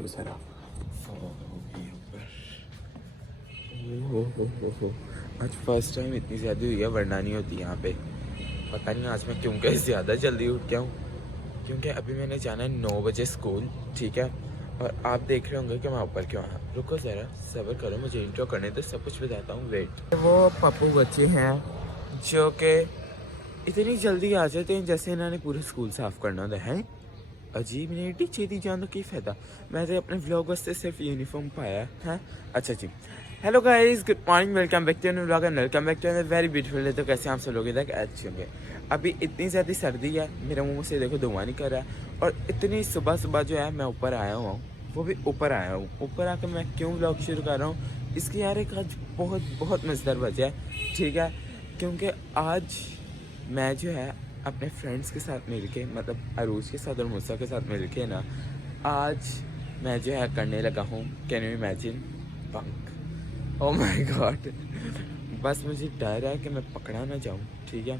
देखो जरा आज फर्स्ट टाइम इतनी ज़्यादा हुई है, वरना नहीं होती यहाँ पे। पता नहीं आज मैं क्यों क्या ज़्यादा जल्दी उठ गया हूँ, क्योंकि अभी मैंने जाना है 9 बजे स्कूल, ठीक है। और आप देख रहे होंगे कि मैं ऊपर क्यों आया। रुको ज़रा सब्र करो, मुझे इंट्रो करने तो सब कुछ बताता हूँ, वेट। वो पप्पू बच्चे हैं जो कि इतनी जल्दी आ जाते हैं जैसे इन्होंने पूरा स्कूल साफ़ करना होता है। अजीब नहीं टीचे दी जान की फ़ायदा, मैं तो अपने व्लॉग वास्ते सिर्फ यूनिफॉर्म पाया है। अच्छा जी, hello guys, good morning, welcome back to new vlog and welcome back to very beautiful day. तो कैसे आप सब लोग इधर अच्छे होंगे। अभी इतनी ज़्यादा सर्दी है, मेरे मुंह से देखो धुआं नहीं कर रहा है। और इतनी सुबह सुबह जो है मैं ऊपर आया हुआ हूँ, वो भी ऊपर आया हूँ। ऊपर आकर मैं क्यों व्लॉग शुरू कर रहा हूँ, इसकी यार एक आज बहुत बहुत मज़ेदार वजह है, ठीक है। क्योंकि आज मैं जो है अपने फ्रेंड्स के साथ मिलके, मतलब अरूज के साथ और मूसा के साथ मिलके ना, आज मैं जो है करने लगा हूँ, can you imagine, bunk. Oh my God, बस मुझे डर है कि मैं पकड़ा ना जाऊँ, ठीक है।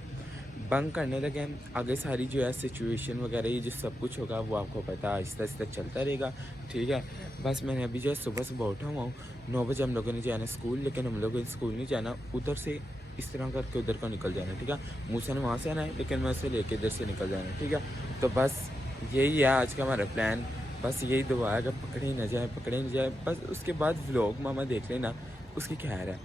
बंक करने लगे हैं, आगे सारी जो है सिचुएशन वगैरह ये जो सब कुछ होगा वो आपको पता है, आहिस्ता आहिस्ता चलता रहेगा, ठीक है। बस मैंने अभी जो है सुबह सुबह उठा हुआ हूँ। 9 बजे हम लोगों ने जाना स्कूल, लेकिन हम लोगों ने स्कूल नहीं जाना, उधर से इस तरह करके उधर को निकल जाना, ठीक है। मूसा ने वहाँ से आना है, लेकिन मैं उसे लेके इधर से निकल जाना, ठीक है। तो बस यही है आज का हमारा प्लान। बस यही दुआ है कि पकड़े ना जाए, पकड़े ना जाए। बस उसके बाद व्लॉग मामा देख लेना, उसकी खैर है।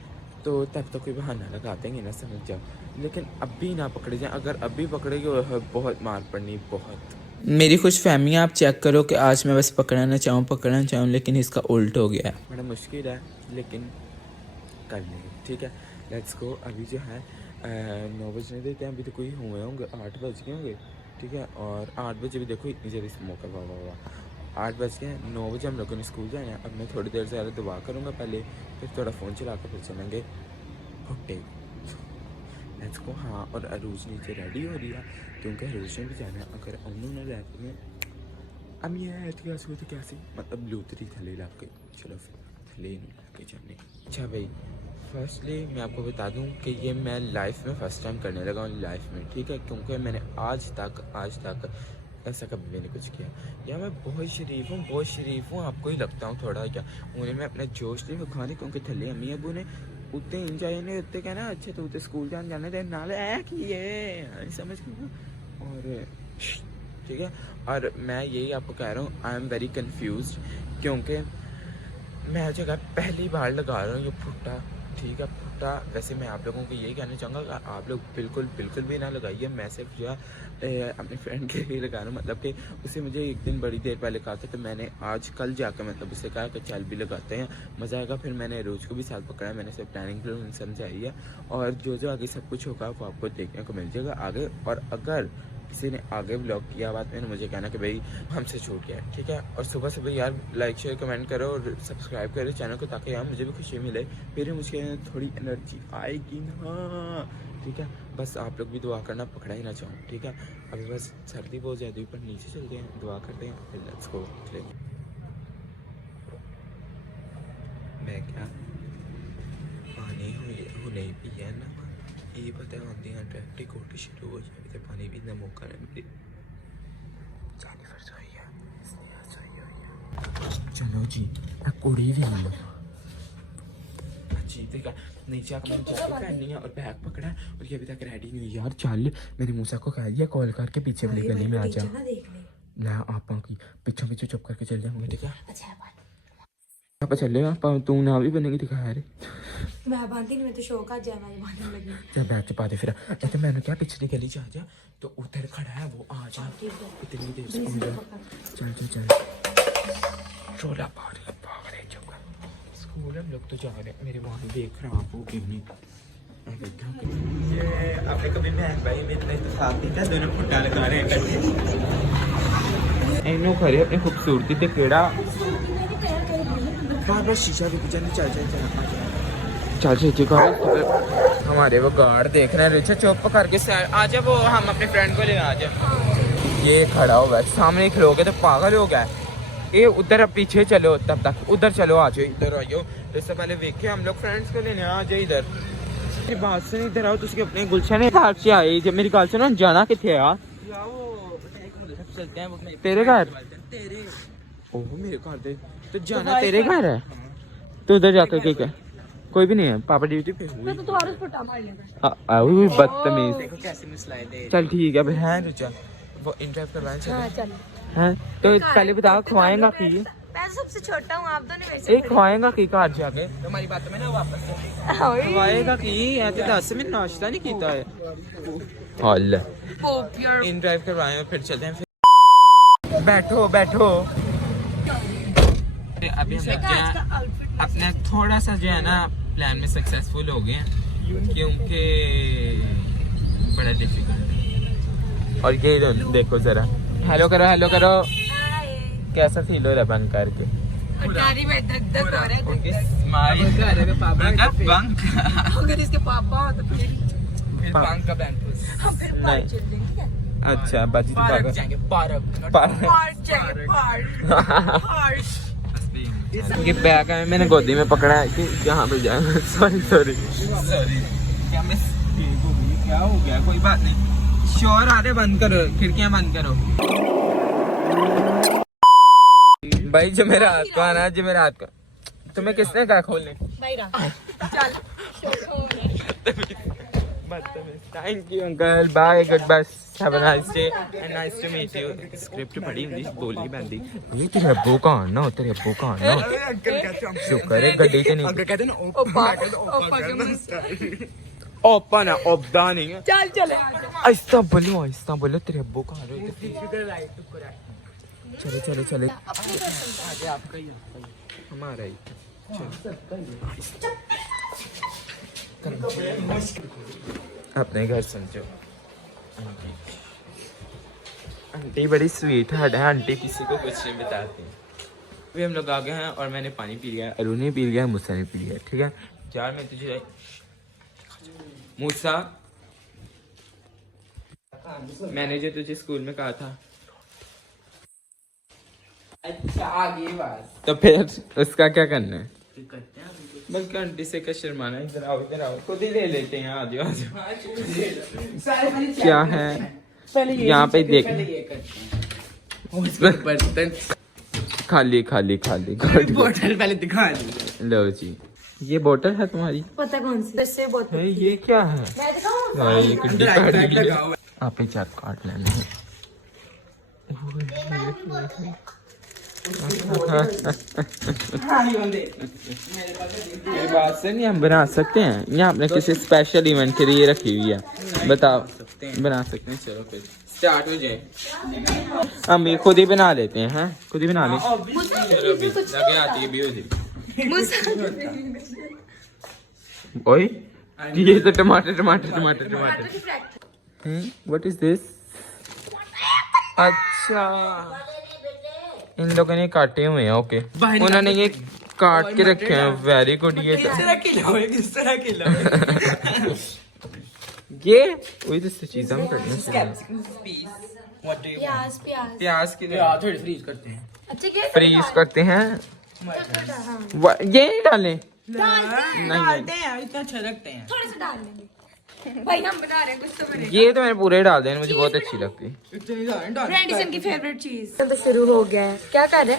तो तब तो कोई बहाना लगा देंगे ना, समझ जाओ। लेकिन अभी ना पकड़े जाए, अगर अभी पकड़ेगे बहुत मार पड़नी, बहुत। मेरी खुश फहमी आप चेक करो कि आज मैं बस पकड़ना चाहूँ लेकिन इसका उल्ट हो गया है। बड़ा मुश्किल है, लेकिन कर लेंगे, ठीक है। Let's go. अभी जो है 9 बजने देते हैं, अभी तो कोई हुए होंगे, 8 बज गए होंगे, ठीक है। और 8 बजे भी देखो इतनी जल्दी स्मोक वाह वाह वाह, 8 बज गए। 9 बजे हम लोगों ने स्कूल जाना है। अब मैं थोड़ी देर से दुआ करूँगा पहले, फिर थोड़ा फ़ोन चला कर फिर चलेंगे भुट्टे। Let's go. हाँ, और अरूज नीचे रेडी हो रही है, क्योंकि अरूज ने भी जाना है। अगर उन्होंने रहते में अब ये ऐतिहास हुई तो कैसे, मतलब लूतरी थले लग गई। चलो फिर थले नहीं लग के जाने। अच्छा भाई, फर्स्टली मैं आपको बता दूं कि ये मैं लाइफ में फ़र्स्ट टाइम करने लगा हूँ लाइफ में, ठीक है। क्योंकि मैंने आज तक ऐसा कभी भी नहीं कुछ किया। या मैं बहुत शरीफ हूँ, आपको ही लगता हूँ थोड़ा क्या। उन्हें मैं अपना जोश नहीं दिखाने, क्योंकि थले अम्मी अबू ने उत्ते इंजॉय नहीं उत्ते कहना, अच्छा तो उत्ते स्कूल जाने दे नाल है कि ये समझ गए। और ठीक है, और मैं यही आपको कह रहा हूँ, आई एम वेरी कन्फ्यूज, क्योंकि मैं जगह पहली बार लगा रहा हूँ ये भुट्टा, ठीक है। भुट्टा वैसे मैं आप लोगों को यही कहना चाहूँगा, आप लोग बिल्कुल भी ना लगाइए। मैं सिर्फ जो है अपने फ्रेंड के लिए लगा रहा हूँ, मतलब कि उसे मुझे एक दिन बड़ी देर पहले कहा था, तो मैंने आज कल जाकर मतलब उसे कहा कि चल भी लगाते हैं, मज़ा आएगा। फिर मैंने रोज़ को भी साथ पकड़ा है, मैंने सिर्फ प्लानिंग समझाई है। और जो आगे सब कुछ होगा वो आपको देखने को मिल जाएगा आगे। और अगर किसी ने आगे ब्लॉग किया बात में मुझे कहना कि भाई हमसे छूट गया, ठीक है। और सुबह सुबह यार लाइक शेयर कमेंट करो और सब्सक्राइब करो चैनल को, ताकि यार मुझे भी खुशी मिले, फिर मुझे थोड़ी एनर्जी आएगी ना, ठीक है। बस आप लोग भी दुआ करना, पकड़ा ही ना चाहूँ, ठीक है। अभी बस सर्दी बहुत ज़्यादा ऊपर नीचे चलते हैं, दुआ करते हैं, फिर लेट्स गो। मैं क्या पानी हो नहीं पिया ना, ये पता आती हैं ट्रैक्टिक कोटी शुरू हो जाए तो पानी भी इतना मौका नहीं मिले। जानी फिर सही है, इसलिए सही है। चलो जी, कुड़ी भी नहीं जी, देखा नीचे आकर मैंने जैकेट पहननी है और बैग पकड़ा है, और ये अभी तक रेडी नहीं हुई। यार चल, मैंने मूसा को कह दिया कॉल करके पीछे वाली गली में आ जा ना, आप पीछे चुप करके चल जाऊंगे, ठीक है। आप चले आप, तू ना भी बनेगी, दिखा यार मैं बांधी नहीं, मैं तो शौक आ जाए मैं बांधने लगी। चल बैठ पा दे फिर। अच्छा मैंने क्या पिछली गली जा जा, तो उधर खड़ा है वो, आ जा इतनी देर से। चल रोला पार चुप कर। स्कूल हम लोग तो जा रहे हैं, मेरे वहाँ देख खराब हो गई नहीं। ये आपने कभी बहन भाई में इतना साथ नहीं था, दोनों फुट्टा लगा रहे हैं इनो खरे अपनी खूबसूरती ते केड़ा बार शीशा भी चल हमारे वो गार्ड देख रहे हैं। रिचा चुप करके आजा, वो हम अपने फ्रेंड को ले आ जा। ये खड़ा होगा सामने खलोगे तो पागल हो गया। ये उधर पीछे चलो, तब तक उधर चलो, आ जाओ इधर आइयो। इससे पहले देखे हम लोग फ्रेंड्स को लेने, आ जाए इधर। मेरी बात से इधर आओ, तुझे अपने गुलशन से आई जब मेरी गाल सुनो, जाना किथे यार, चलते हैं तेरे घर। ओह मेरे घर दे तो जाना तेरे घर है तो उधर जाकर क्या क्या कोई भी नहीं है पापा ड्यूटी पे मैं तो तुम्हारे उस पर फुटा मार लेगा हुई बदतमीज देखो कैसे मिसलाए दे। चल ठीक है फिर है रुचा वो इंटरव्यू करवाएं हाँ चल चल हैं तो पहले बताओ खवाएगा की मैं सबसे छोटा हूँ आप दोनों मेरे से एक खवाएगा की घर जाके तुम्हारी बात में ना वापस बड़े। खवाएगा की ऐ तो 10 मिनट नाश्ता नहीं किया है हल Hope you're इन ड्राइव करवाएं और फिर चलते हैं फिर बैठो बैठो अभी हम लोग जो है अपने थोड़ा सा जो है ना प्लान में सक्सेसफुल हो गए हैं क्योंकि बड़ा डिफिकल्ट है और ये देखो जरा हेलो करो कैसा फील हो रहा है बंक करके गाड़ी में धक धक हो रहा है उनकी स्माइल बंक अगर इसके पापा हो तो फिर बंक का प्लान हम फिर पार्क चल जाएंगे ठीक है अच्छा बाजी तो पार्क पागल जाएंगे पार्क पार्क जाएंगे पार्क ये बैग है मैंने गोदी में पकड़ा है कि यहाँ पे जाए सॉरी क्या मिस क्या हो गया कोई बात नहीं शोर आ रहे बंद करो खिड़कियाँ बंद करो भाई जो मेरा हाथ को आना जो मेरा हाथ को तुम्हें किसने कहा खोलने भाईरा चल thank you uncle bye goodbye have a nice day and nice to meet you script पढ़ी इंग्लिश बोली बंदी ये तेरे अब्बू का आना तेरे अब्बू का आना अंकल कहते हैं शुक्र है गड्डी से नहीं अंकल कहते हैं ना ओपा के मुंह ओपन है ओपदा नहीं है चल चले आहिस्ता बोलो तेरे अब्बू का आना चलो चलो हमारा ही अपने घर समझो आंटी बड़ी स्वीट हार्ट है आंटी किसी को कुछ नहीं बताती अभी हम लोग आ गए हैं और मैंने पानी पी लिया अरुण ने पी लिया मूसा ने पी लिया ठीक है यार मैं तुझे मूसा मैंने जो तुझे स्कूल में कहा था अच्छा आगे बस तो फिर उसका क्या करना है बल्कि आंटी से क्या शर्माना इधर आओ खुद ही ले लेते हैं आज क्या है यहाँ पे देख बर्तन खाली बोतल पहले दिखा दी लो जी ये बोतल है तुम्हारी पता कौन सी इससे बहुत है ये क्या है मैं दिखाऊं भाई ये कुछ बैग लगा हुआ आप ही चार काट लेना हाँ ये बंदे ये बात से नहीं हम बना सकते हैं यहाँ अपने किसी स्पेशल इवेंट के लिए रखी हुई है बताओ बना सकते हैं चलो फिर स्टार्ट हो जाए हम ये खुद ही बना लेते हैं हाँ खुद ही बना लें चलो भी लगे आती है भी हो जी ओए ये तो टमाटर व्हाट इज दिस अच्छा इन लोगों ने काटे हुए हैं ओके उन्होंने ये काट के रखे हैं वेरी गुड ये किस तरह खिलाओ ये वही तो चीज हम करने से प्याज प्याज की थोड़ी फ्रीज करते हैं अच्छा क्या फ्रीज करते हैं ये नहीं डालें डालते हैं इतना अच्छा लगते हैं थोड़े से डाल लेंगे भाई हम बना रहे हैं कुछ तो बने ये तो मैंने पूरे डाल देने मुझे बहुत अच्छी लगती है ब्रेंडिसन की फेवरेट चीज तो शुरू हो गया है क्या कर रहे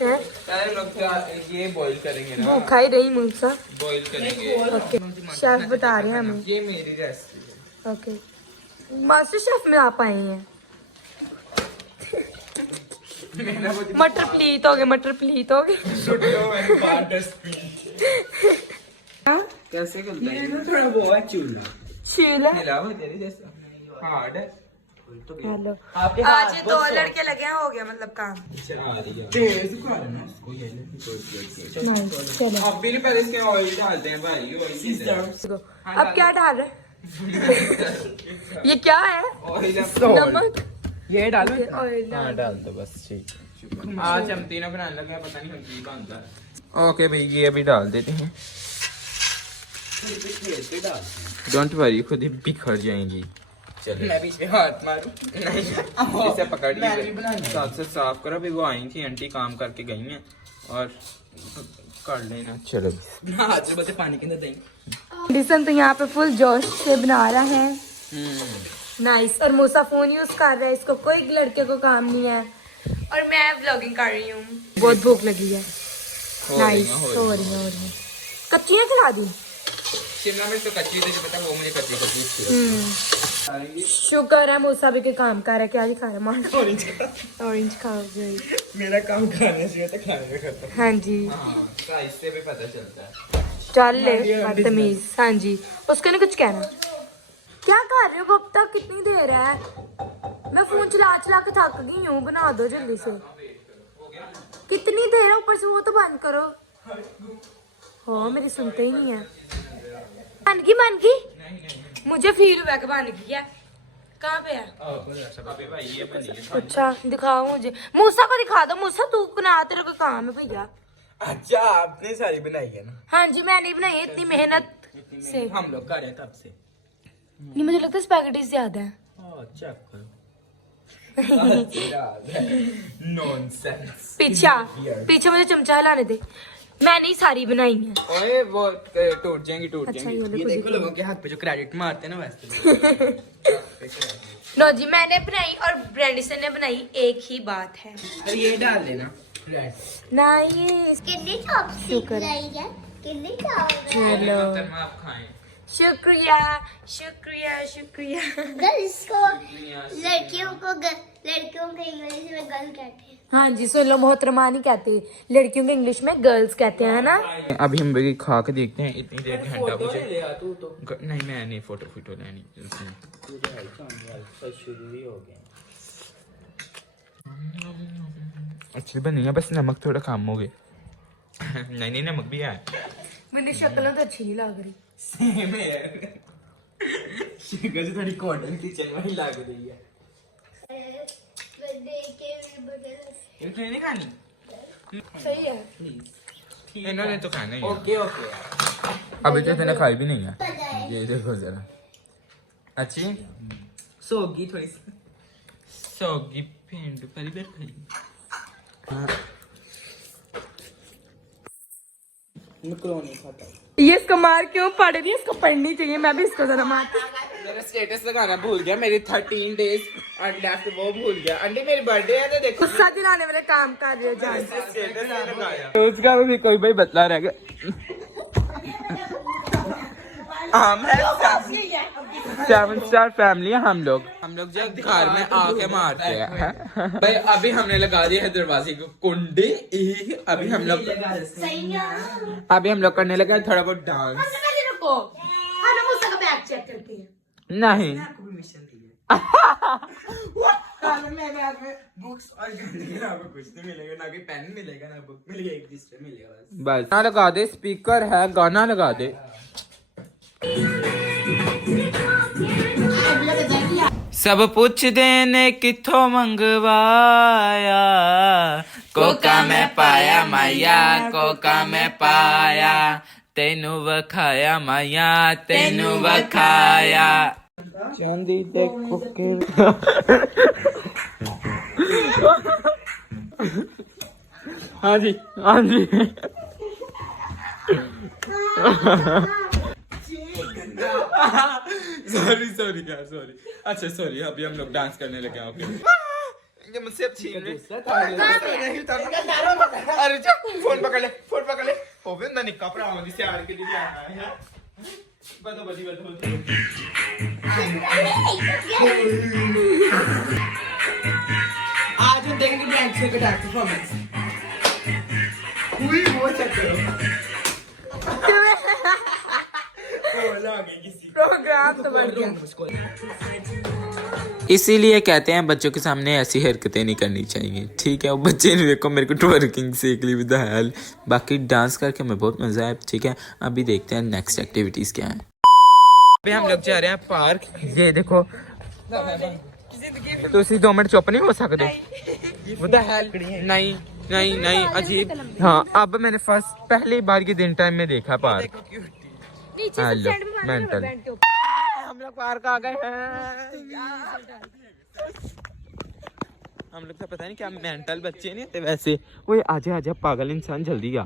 हैं पहले लोग ये बॉईल करेंगे ना भूखा ही रही मुझसा बॉईल करेंगे ओके शेफ बता रहे हैं हमें ये मेरी रेसिपी है ओके मास्टर शेफ में आप आए हैं मटर प्लीत हो गए कैसे करता है ये थोड़ा वो है चूल्हा चीला हिलाओ तेरे जैसा हार्ड है हेलो आपके आज ये 2 लड़के लगे हैं हो गया मतलब काम तेज कर ना उसको ये चलो अब भी पहले इसके ऑयल डालते हैं भाई ऑयल अब क्या डाल रहे हैं? ये क्या है ऑयल नमक ये डालो ऑयल हाँ डाल दो बस ठीक आज हम तीनों बनाने लगे हैं पता नहीं हम की बनता है ओके भाई ये अभी डाल देते हैं डोंट वरी खुद ही बिखर जाएंगी चलो मैं बीच में हाथ मारूं नहीं इसे पकड़िए साथ से साफ करो अभी वो आई थी आंटी काम करके गई हैं और कर लेना चलो हाथ से बोलते पानी के अंदर देंगे डिसन तो यहाँ पे फुल जोश से बना रहा है नाइस और मूसा फोन यूज कर रहा है इसको कोई लड़के को काम नहीं है और मैं व्लॉगिंग कर रही हूँ। बहुत भूख लगी है। नाइस, हो रही है। कच्चियाँ खिला दी। शिमला मिर्च तो कच्ची थी, पता वो मुझे कच्ची शुक्र है मूसा भी के काम कर रहा है। क्या ही खा रहा है मान ऑरेंज खाओगे। मेरा काम खाने से तो खाने में खत्म। हाँ जी हाँ, इससे भी पता चलता है। चल ले बदतमीज। हाँ जी उसका ना कुछ कहना। क्या कर रहे हो अब तक? कितनी देर है? मैं फोन चला चला के थक गई हूँ। बना दो जल्दी से। कितनी देर है? ऊपर से वो तो बंद करो। हो मेरी सुनते ही नहीं है। बन गई मुझे फील हुआ कि बन गई है। कहाँ पे है? अच्छा दिखाओ मुझे। मूसा को दिखा दो। मूसा तू बना, तेरा कोई काम है भैया? अच्छा आपने सारी बनाई है ना? हाँ जी मैंने बनाई है इतनी मेहनत से। हम लोग कर रहे हैं तब से। ये मुझे लगता है स्पैगेटी ज्यादा है। चेक करो। नॉनसेंस। पीछे मुझे चमचा हिलाने दे। मैंने ही सारी बनाई है। ओए वो टूट जाएंगी अच्छा, ये देखो लोगों के हाथ पे जो क्रेडिट मारते हैं ना वैसे। नो जी मैंने बनाई और ब्रेंडिसन ने बनाई, एक ही बात है। अरे ये डाल देना। नाइस। कितनी चॉपस्टिक शुक्र। लाई है? कितनी चॉपस्टिक? हेलो आप खाएं। शुक्रिया। गर्ल्स को लड़कियों को इंग्लिश में गर्ल कहते हैं। हाँ जी सुन लो, मोहतरमा नहीं कहते लड़कियों को, इंग्लिश में गर्ल्स कहते हैं ना। अभी हम भी खा के देखते हैं। इतनी देर घंटा मुझे नहीं, मैं नहीं फोटो लेनी। अच्छी बनी है, बस नमक थोड़ा कम हो गया। नहीं नमक भी है। मेरी शक्ल तो अच्छी नहीं लग रही। सेम है शक्ल से थोड़ी कॉटन किचन वाली लग रही है। ये नहीं खानी? सही है। इन्होंने तो खाना ही है। ओके अभी तो इतने खाई भी नहीं है। ये देखो जरा अच्छी सोगी थोड़ी सोगी पेंट परी बैठ खड़ी। मैक्रोनी खाता। ये इसको मार क्यों पड़ रही है? इसको पढ़नी चाहिए। मैं भी इसको जरा मार। मेरा स्टेटस लगाना भूल गया। मेरी 13 डेज लेफ्ट वो भूल गया। आंटी मेरी बर्थडे है तो देखो। गुस्सा दिलाने वाले काम कर रहे हो जान। स्टेटस नहीं लगाया। उसका भी कोई भाई बतला रह गया। हम है 7 स्टार फैमिली है हम लोग जब घर में आके मारते हैं भाई। अभी हमने लगा दिया है दरवाजे को कुंडी। अभी हम लोग करने लगे हैं थोड़ा बहुत डांस। रुको हाँ ना मूसा का बैग चेक करते हैं। नहीं बुक्स और कुछ नहीं मिलेगा, ना कोई पेन मिलेगा, ना बुक मिलेगा, एक रजिस्टर मिलेगा बस। गाना लगा दे, स्पीकर है, गाना लगा दे। सब पुछदे ने किथों मंगवाया, कोका मैं पाया माया, कोका मैं पाया, तेनू वखाया माया, तेनू वखाया। चांदी दे कोके हाँ जी सॉरी यार सॉरी। अच्छा सॉरी, अभी हम लोग डांस करने लगे हैं। ये मुझसे अब छीन ले। अरे जा फोन पकड़ ले हो भी ना निका भरा मुझे से आर के लिए आया है। बदो आज हम देखेंगे डांस का डांस परफॉर्मेंस। कोई वो चेक करो प्रोग्राम तो बढ़ गया। इसीलिए कहते हैं बच्चों के सामने ऐसी हरकतें नहीं करनी चाहिए। ठीक है, वो बच्चे ने देखो मेरे को ट्वर्किंग सीख ली विद हेल्प। बाकी डांस करके मैं बहुत मजा आया। ठीक है, अभी देखते हैं नेक्स्ट एक्टिविटीज क्या है। अभी हम लोग जा रहे हैं पार्क। ये देखो तुसी 2 मिनट चुप नहीं हो सकते? What the hell? नहीं अजीब। हाँ अब मैंने पहली बार के दिन टाइम में देखा पार्क। Hello mental. हम लोग पार्क आ गए हैं। हम लोग तो पता नहीं क्या मेंटल बच्चे नहीं होते वैसे। वो आजा पागल इंसान जल्दी आ।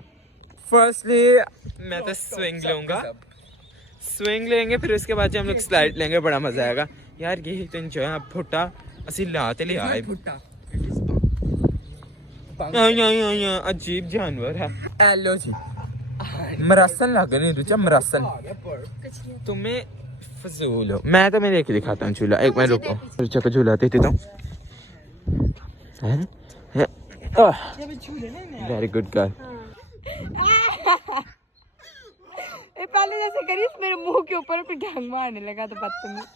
फर्स्टली मैं तो स्विंग लेंगे, फिर उसके बाद हम लोग स्लाइड लेंगे। बड़ा मजा आएगा यार। यही तो एंजॉय है। फुट्टा असि ला ते ले आए। अजीब जानवर है। एलो जी मरासन लग नहीं रुचा मरासन। तुम्हें फजूल हो। मैं तो मैं लेके दिखाता हूँ झूला। एक मिनट रुको रुचा को झूला देते तो। Very good girl. पहले जैसे करी मेरे मुंह के ऊपर फिर ढंग मारने लगा तो बदतमीज।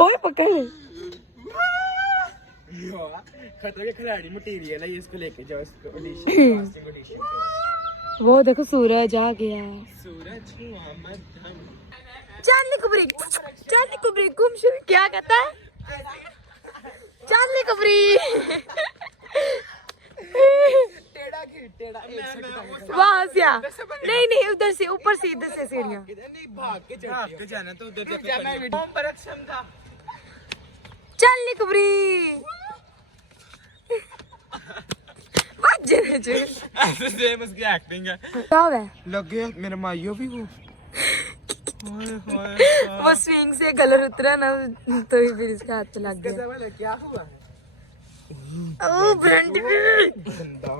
ओए पकड़ ले। खतरे के खिलाड़ी मटेरियल है ये, इसको लेके जाओ इसको ऑडिशन। वो देखो सूरज आ गया। सूरज हुआ मध्यम। चांदनी कुबरी गुमशुम क्या कहता है? चांदनी कुबरी। वहाँ से आ। नहीं उधर से ऊपर से इधर से सीढ़ियाँ। भाग के जाना तो उधर जाके। चांदनी कुबरी। ऐसे सेम उसकी एक्टिंग है। क्या हुआ? लग गया मेरा माइयो भी हो। वो स्विंग से कलर उतरा ना तो ही फिर इसके हाथ पे लग गया। क्या हुआ? ओ बैंड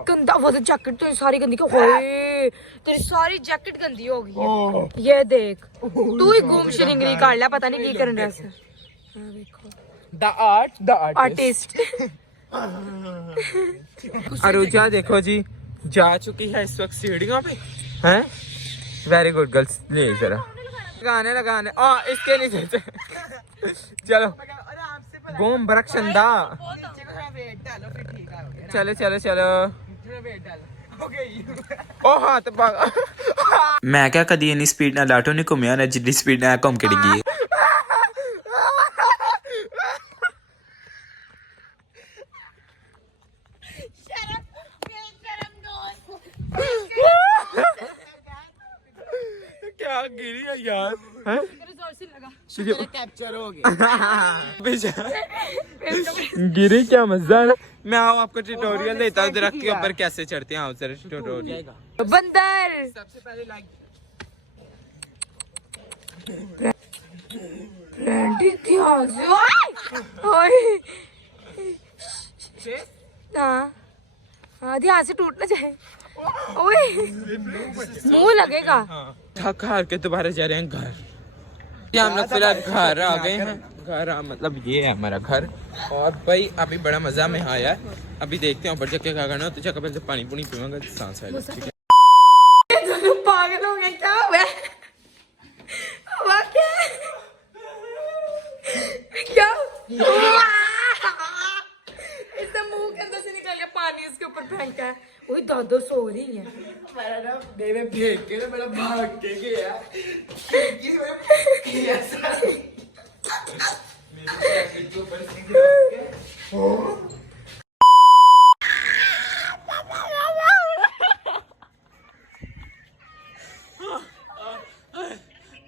गंदा। वो तो जैकेट तो सारी गंदी क्यों? होए तेरी सारी जैकेट गंदी हो गई है। ये देख तू ही घूम श्रृंगरी काट ला। पता नहीं की करन रहा है। देखो द आर्टिस्ट। अरुजा देखो जी जा चुकी है इस वक्त सीढ़ियों पे हैं। Very good girls. ले जरा लगाने इसके नीचे से। चलो बूम बरकशंदा। चलो ओ हाँ तो मैं क्या कदी इन्नी स्पीड नाल आटो नहीं घूमिया ना जितनी स्पीड नाल घूम के डिगी। क्या गिरी है यार? कैप्चर हो गया। गिरी क्या मजा है। मैं आओ आपको ट्यूटोरियल देता हूँ दरख्त के ऊपर कैसे चढ़ते हैं। आओ जरा ट्यूटोरियल। बंदर सबसे पहले लाइक ध्यान से टूट ना जाए। ओए मुंह लगेगा। थक हार के दोबारा जा रहे हैं घर। ये हम लोग फिलहाल घर आ गए हैं। घर मतलब ये है हमारा घर। और भाई अभी बड़ा मजा में आया। अभी देखते हैं ऊपर जाके क्या करना है। तो जगह पहले पानी पुनी पीऊंगा सांस आएगा। ठीक है दोनों पागल हो गए। क्या हुआ? हुआ क्या? इससे मुंह के अंदर से निकल के पानी इसके ऊपर फेंका है। वही दादो सो रही है। मेरा ना देवे फेंक के ना मेरा भाग के गया।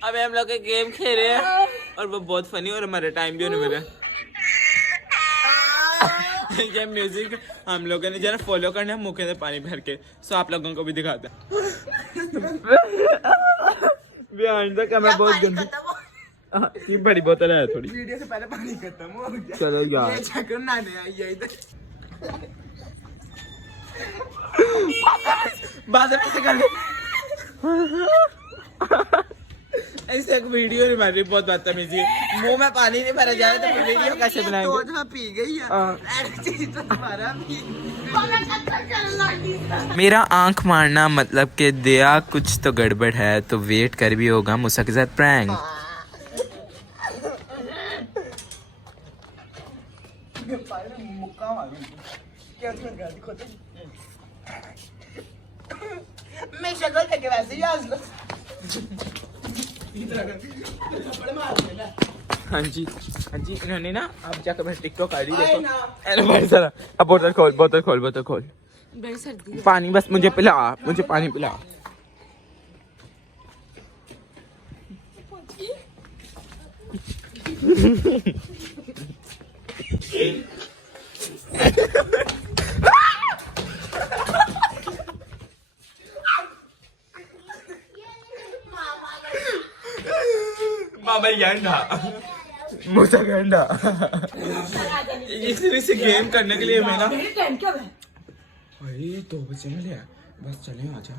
अबे हम लोग एक गेम खेल रहे हैं और वो बहुत फनी और हमारा टाइम भी होने वाला है। ये म्यूजिक हम लोगों ने जरा फॉलो करना है मुँह में पानी भर के। सो आप लोगों को भी दिखाते हैं। बिहाइंड द कैमरा बहुत गंदी। ये बड़ी बोतल है थोड़ी। वीडियो से पहले पानी खत्म हो गया। चलो यार ये चक्कर ना आई है इधर। बाद में ऐसे कर ऐसे एक वीडियो नहीं बन रही। बहुत बदतमीजी है। मुंह में पानी नहीं भरा जा रहा तो वीडियो कैसे बनाएंगे? तो पी गई है तो दोबारा पी। मेरा आंख मारना मतलब कि दया कुछ तो गड़बड़ है तो वेट कर भी होगा मूसा के साथ प्रैंक। मैं शक्ल देखे वैसे ही आज लो। हाँ जी इन्होंने ना अब जाकर मैं टिकटॉक आईडी देखो। अरे भाई सारा अब बोतल खोल। पानी बस मुझे पानी पिला। मामा यांडा मुझे गंदा इसे गेम करने के लिए मैं ना भाई 2 बजे में लिया बस चले आ जाओ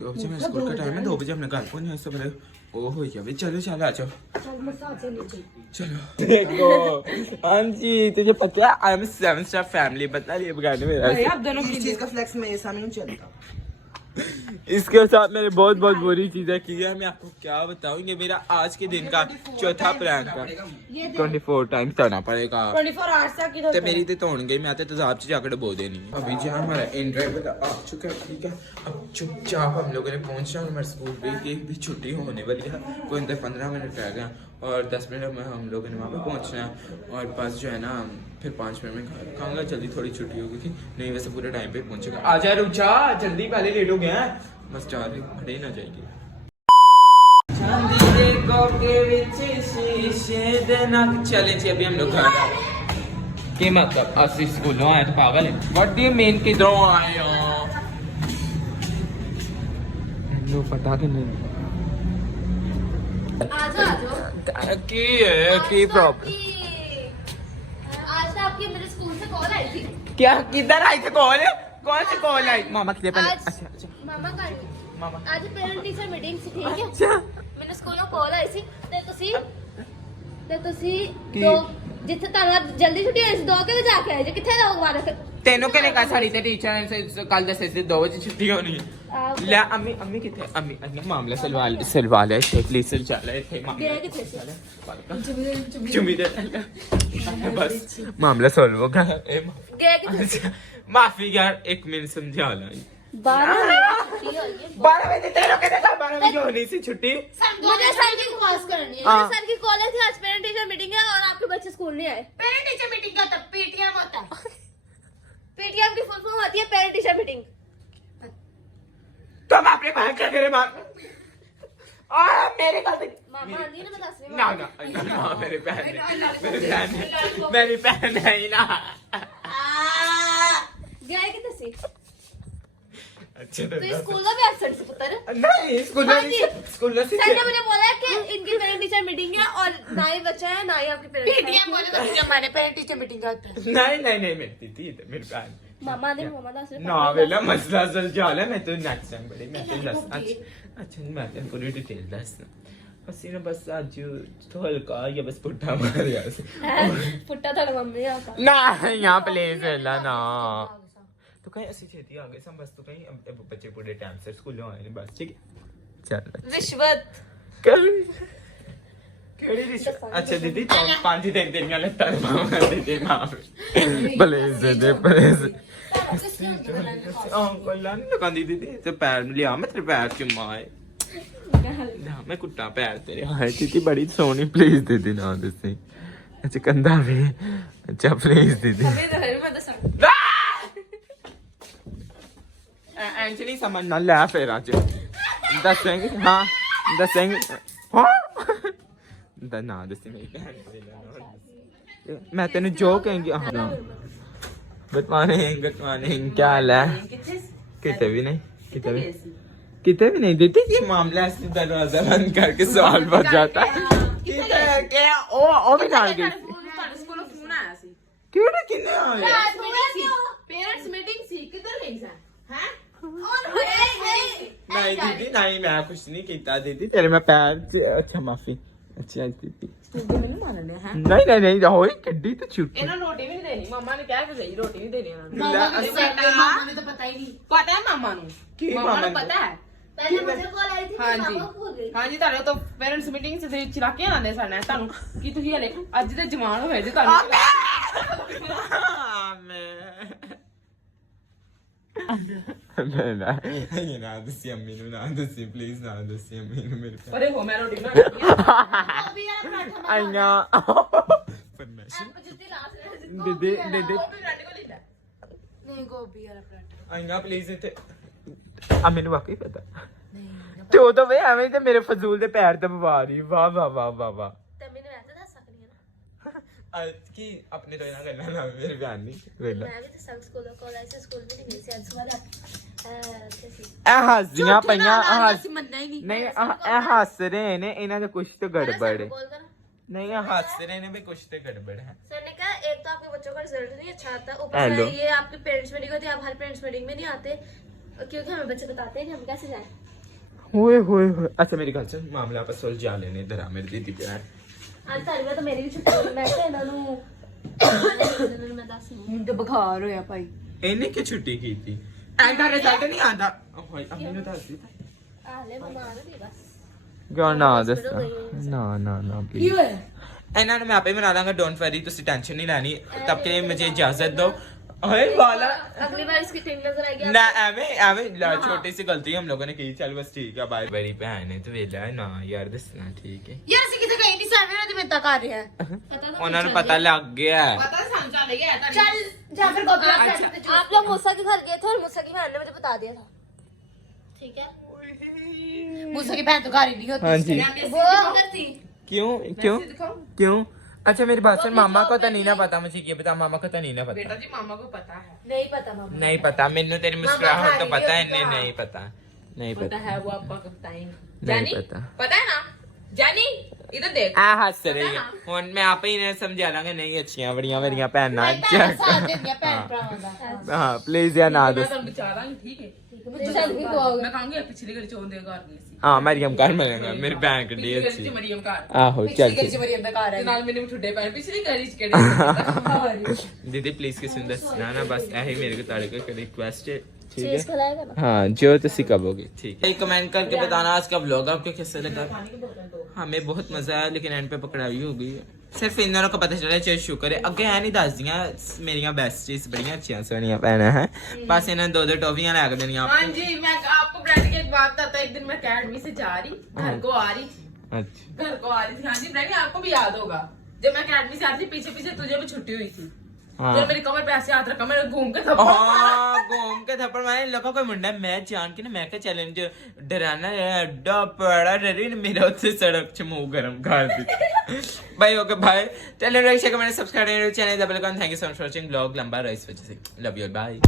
2 बजे मेरा स्कूल का टाइम है 2 बजे हमने घर पहुंचना इससे पहले ओ हो गया भाई चलो चलो आ जाओ चलो देखो हाँ जी तुझे पता है आई एम 7 स्टार फैमिली बता लिए बगाने मेरा आप दोनों की चीज का फ्लेक्स मेरे सामने नहीं चलता। इसके साथ मैंने बहुत बहुत बुरी चीजें की है मैं आपको क्या बताऊं ये मेरा आज के दिन का चौथा प्रैंक है 24 टाइम करना पड़ेगा 24 आवर्स तक की ਤੇ ਮੇਰੀ ਤੇ ਧੋਣ ਗਈ ਮੈਂ ਤੇ ਤਜ਼ਾਬ ਚ ਜਾकर डबो देनी अभी जी हमारा इन ड्राइवर आ चुका है ठीक है अब चुपचाप हम लोगों ने पहुंचना हमारे स्कूल की भी छुट्टी होने वाली है कोई 15 मिनट रह गया और 10 मिनट में हम लोगों ने वहाँ पे पहुंचना है और बस जो है ना फिर 5 मिनट में खाऊंगा जल्दी थोड़ी छुट्टी होगी थी नहीं वैसे पूरे टाइम पे पहुंचेगा आ जा रुचा जल्दी पहले लेट हो गया बस जा रही खड़े ही ना जाएगी चले जी अभी हम लोग घर की मतलब असली स्कूलों आए तो पागल है व्हाट डू यू मीन किधरों आए हो नो पता कि नहीं की प्रॉब्लम आज तो आपकी मेरे स्कूल से कॉल आई थी। क्या किधर आई थी कॉल कौन सी कॉल आई मामा के पहले आज अच्छा अच्छा ਮਾਮਾ ਘਰ ਮਾਮਾ ਅੱਜ ਪੇਰੈਂਟ ਟੀਚਰ ਮੀਟਿੰਗ ਸੀ ਠੀਕ ਹੈ अच्छा ਮੈਨੂੰ ਸਕੂਲੋਂ ਕਾਲ ਆਈ ਸੀ ਤੇ ਤੁਸੀਂ ਕੀ? ਦੋ ਜਿੱਥੇ ਤੁਹਾਨੂੰ ਜਲਦੀ ਛੁੱਟੀ ਹੋਈ ਸੀ 2 ਵਜੇ ਆ ਕੇ ਆਏ ਜੇ ਕਿੱਥੇ ਰਹੋਗੇ ਬਾਅਦ ਫਿਰ तेनों कहने का साड़ी ते टीचर ने कल दसे से 2 बजे छुट्टी होनी है ले अम्मी अम्मी किथे अम्मी अम्मी मामला सलवा ले शेखली से चल रहे थे मामला गए किथे से चुमी दे बस मामला सॉल्व हो गया गए किथे से माफी यार 1 मिनट समझा ला 12 बजे छुट्टी हो गई 12 बजे तेरे कहने का 12 बजे होनी सी छुट्टी मुझे सर की पास करनी है हाँ। सर की कॉलेज थी आज पेरेंट टीचर मीटिंग है और आपके बच्चे स्कूल नहीं आए पेरेंट टीचर मीटिंग का तब पीटीएम होता है पीटीएम की फुल फॉर्म होती है पेरेंट टीचर मीटिंग तुम अपने भाई क्या करे मार और मेरे का मामा आंधी ना बता रही ना ना ना मेरी बहन मेरी बहन है ना गए किथे से अच्छा तो स्कूल में भी एब्सेंट से पुत्र नहीं स्कूल हाँ जी। स्कूल से सर ने मुझे बोला कि इनकी पेरेंट टीचर मीटिंग है और ना ही बच्चा है ना ही आपके पेरेंट्स पीटीएम बोले तो मुझे हमारे पेरेंट टीचर मीटिंग का होता है नहीं नहीं नहीं मेरी थी मेरी बहन मामा ने मामा दास ने ना वेला मसला सल जाल है मैं तो नेक्स्ट टाइम बड़ी मैं तो दस अच्छा मैं तो पूरी डिटेल दस ਅਸੀਂ ਨਾ ਬਸ ਅੱਜ ਤੋਂ ਹਲਕਾ ਜਾਂ ਬਸ ਪੁੱਠਾ ਮਾਰਿਆ ਸੀ पुट्टा था मम्मी आता ਨਾ ਯਹਾਂ ਪਲੀਜ਼ ਲਾ ਨਾ तो कहीं ऐसी छेती आ गए सब बस तो कहीं अब बच्चे पूरे टाइम से स्कूल आए नहीं बस ठीक है चल रिश्वत केड़ी रिश्वत अच्छा दीदी तो 5 दिन तेरियां लत्तां दे मामा दीदी माफ प्लीज दे प्लीज अंकल ला नहीं लगा दीदी ते पैर में लिया मैं तेरे पैर चुमा है ना मैं कुत्ता पैर तेरे हाय दीदी बड़ी सोनी प्लीज दीदी ना दसी अच्छा कंधा भी अच्छा प्लीज दीदी एंजली समझ ना ले फिर आज दसेंगे हाँ दसेंगे हाँ ना दसी मेरी बहन मैं तेन जो कहेंगी हाँ गुड मॉर्निंग क्या हाल है कितने भी नहीं कितने भी नहीं देती ये मामला ऐसे दरवाजा बंद करके सवाल बच जाता है क्या ओ भी डाल गई क्यों ना किन्ने आया पेरेंट्स मीटिंग सी किधर गई सा हैं नहीं दीदी नहीं मैं कुछ नहीं किया दीदी तेरे में पैर अच्छा माफी अच्छा दीदी ਮੈਨੂੰ ਮਾਰਨੇ ਹੈ नहीं होई कड्डी तो छुट्टी ਇਹਨਾਂ ਨੂੰ ਰੋਟੀ ਵੀ ਨਹੀਂ ਦੇਣੀ ਮਾਮਾ ਨੇ ਕਿਹਾ ਕਿ ਸਹੀ ਰੋਟੀ ਨਹੀਂ ਦੇਣੀ ਇਹਨਾਂ ਨੂੰ मामा ने तो पता ही नहीं ਪਤਾ ਹੈ ਮਾਮਾ ਨੂੰ ਕੀ ਮਾਮਾ ਮਾਮਾ ਨੂੰ ਨੂੰ? ਪਤਾ ਹੈ पहले मुझे कॉल आई थी हाँ जी। मामा भूल गई ਹਾਂਜੀ ਤੁਹਾਡੇ ਤੋਂ ਪੇਰੈਂਟਸ ਮੀਟਿੰਗ ਸੇ ਚਲਾਕੀਆਂ ਆਉਂਦੇ ਸਨ ਤੁਹਾਨੂੰ ਕੀ ਤੁਸੀਂ ਹਲੇ ਅੱਜ ਦੇ ਜਵਾਨ ਹੋਏ ਜੇ ਤੁਹਾਨੂੰ ये ना दसी अम्मी नु ना दसी प्लीज ना दसी अम्मी नु मेरे पे ਅਰੇ ਹੋ ਮੈਂ ਰੋਟੀ ਬਣਾ अभी यार पराठा आईया परमेशन जितनी लास्ट दीदी दीदी नहीं गोभी वाला पराठा आईया प्लीज इथे आ मैंने वाकई पता ਤੇ ਉਹ ਤਾਂ ਵੇ ਐਵੇਂ ਤੇ ਮੇਰੇ ਫਜ਼ੂਲ ਦੇ ਪੈਰ ਦਬਵਾ ਰਹੀ ਵਾਹ ਵਾਹ ਵਾਹ ਵਾਹ ਵਾਹ ਤੇ ਮੈਨੂੰ ਵੈਸੇ ਦੱਸ ਸਕਦੀ ਹੈ ਨਾ ਕੀ ਆਪਣੇ ਤੋਂ ਇਹਨਾਂ ਗੱਲਾਂ ਨਾ ਮੇਰੇ ਬਿਆਨ ਨਹੀਂ ਵੇਲਾ ਮੈਂ ਵੀ ਤਾਂ ਸੰਗ ਸਕੂਲ ਕਾਲ ਆਈ ਸੀ ਸਕੂਲ ਵੀ ਨਹੀਂ ਗਈ ਸੀ ਅੱਜ ਸਵਾਲ ਇਹ ਹੱਸਦੀਆਂ ਪਈਆਂ ਅਸੀਂ ਮੰਨਣਾ ਹੀ ਨਹੀਂ ਨਹੀਂ ਇਹ ਹੱਸ ਰਹੇ ਨੇ ਇਹਨਾਂ ਦਾ ਕੁਝ ਤਾਂ ਗੜਬੜ ਹੈ ਕਾਲ ਕਰ नहीं हंस रहे ने भी कुछ तो गड़बड़ है। सर ने कहा एक तो आपके बच्चों का रिजल्ट नहीं अच्छा आता, ऊपर हेलो। से ये आपकी पेरेंट्स मीटिंग होती है, आप हर पेरेंट्स मीटिंग में नहीं आते क्योंकि हमें बच्चे बताते हैं कि हम कैसे जाएं। होए होए होए। अच्छा मेरी गल सुन, मामला आपस सुलझा लेने इधर आ मेरी दीदी प्यार। ਅੱਜ ਤਾਰੀਵਾ ਤਾਂ ਮੇਰੀ ਵੀ ਛੁੱਟੀ ਹੋਈ, ਮੈਂ ਕਿਹਾ ਇਹਨਾਂ ਨੂੰ ਮੈਂ ਦੱਸ ਦੂੰ। ਹੁਣ ਤੇ ਬੁਖਾਰ ਹੋਇਆ ਭਾਈ। ਇਹਨੇ ਕਿ ਛੁੱਟੀ ਕੀਤੀ ਐਂਦਾ ਰਿਜ਼ਲਟ ਨਹੀਂ ਆਂਦਾ। ਹੋਏ ਅਬ ਮੈਨੂੰ ਦੱਸ ਦੀ ਆਲੇ ਬਿਮਾਰ ਹੋ ਗਈ ਬਸ। ਕਿਉਂ ਨਾ ਦੱਸਦਾ ਨਾ ਕੀ ਹੋਇਆ? ਇਹਨਾਂ ਨੂੰ ਮੈਂ ਆਪੇ ਬਣਾ ਦਾਂਗਾ, डोंट वरी, ਤੁਸੀਂ ਟੈਨਸ਼ਨ नहीं ਲੈਣੀ। तब के लिए मुझे इजाजत दो। ओए वाला अगली बार इसकी टिंग नजर आएगी ना एवे छोटी सी गलती हम लोगों ने की, चल बस ठीक है बाय। बड़ी भैन है तो वेला ना यार दसना ठीक है ਯਾਰ ਅਸੀਂ ਕਿਤੇ ਗਏ ਨਹੀਂ, ਸਾਰੇ ਨਾਲ ਜਿਵੇਂ ਕਰ ਰਿਹਾ ਹੈ। ਉਹਨਾਂ ਨੂੰ ਪਤਾ ਲੱਗ ਗਿਆ है। चल जा फिर आप लोग मूसा के घर गए थे और मूसा की बहन ने मुझे बता दिया था, ठीक है। मूसा की बहन तो घर ही नहीं होती। हाँ जी। वो उधर थी। क्यों क्यों क्यों? अच्छा मेरी बात सुन, मामा को तो नहीं ना पता, मुझे ये बता, मामा को तो नहीं ना पता। बेटा जी मामा को पता है। नहीं पता मामा। नहीं पता मैंने, तेरी मुस्कुराहट तो मामा पता है, खाली इन्हें नहीं पता, नहीं पता पता है वो आपको बताएंगे। नहीं जानी पता। पता है ना जानी, इधर देख। आ हंस रही है हुन मैं आप ही ने समझा लांगा। नहीं अच्छियां बड़ियां मेरियां भैनां साथ देंगे भैन भरावां दा। हां प्लीज या ना मैं दस। ਤੁਹਾਨੂੰ ਬਚਾ ਦਾਂਗੀ, ਠੀਕ ਹੈ। चल भी खुआओगे। मैं कहूंगी पिछली गली चों दे घर गई सी। हां मरियम घर मिलेगा, मेरी बहन कड्डी पिछली गली अच्छी। च मरियम घर। आहो चल पिछली गली च मरियम दा घर है। ਨਾਲ ਮੈਨੂੰ ਠੁੱਡੇ ਪੈਣ ਪਿਛਲੀ ਗਲੀ ਚ ਕਿਹੜੇ। दीदी प्लीज किसी ने दसना ना, बस यही मेरे को तारे को रिक्वेस्ट है, ठीक चीज है। खिलाएगा ना। हाँ जो तुसी कहोगे ठीक है। कमेंट करके बताना आज का व्लॉग आपको कैसा लगा। हमें बहुत मजा आया लेकिन एंड पे पकड़ाई हो गई है। सिर्फ इन दोनों को पता चला, चल शुक्र है। अगे है नहीं दस दियां मेरियां बेस्टीज बड़ियां अच्छियां सोहनियां भैनां हैं, बस इन्हें दो टॉफियां ला के देनियां हाँ आपको। जी, मैं आपको ब्रांड की एक बात बताता। एक दिन मैं अकेडमी से जा रही, घर को आ रही थी, अच्छा घर को आ रही थी। हाँ जी ब्रांड, आपको भी याद होगा जब मैं अकेडमी से आ रही थी, पीछे पीछे तुझे भी छुट्टी हुई थी। हाँ। तो मेरी कमर पे ऐसे हाथ रखा, मैंने घूम के थप्पड़ मारा। हाँ घूम के थप्पड़ मारे। लगा कोई मुंडा मैं जान के ना, मैं क्या चैलेंज डराना है, एड्डा बड़ा डरी ने मेरा उससे सड़क च मुंह गरम कर दी। भाई ओके भाई, channel like share comment subscribe channel दबा। Thank you so much for watching. Blog लंबा रहा इस वजह से। Love you, bye.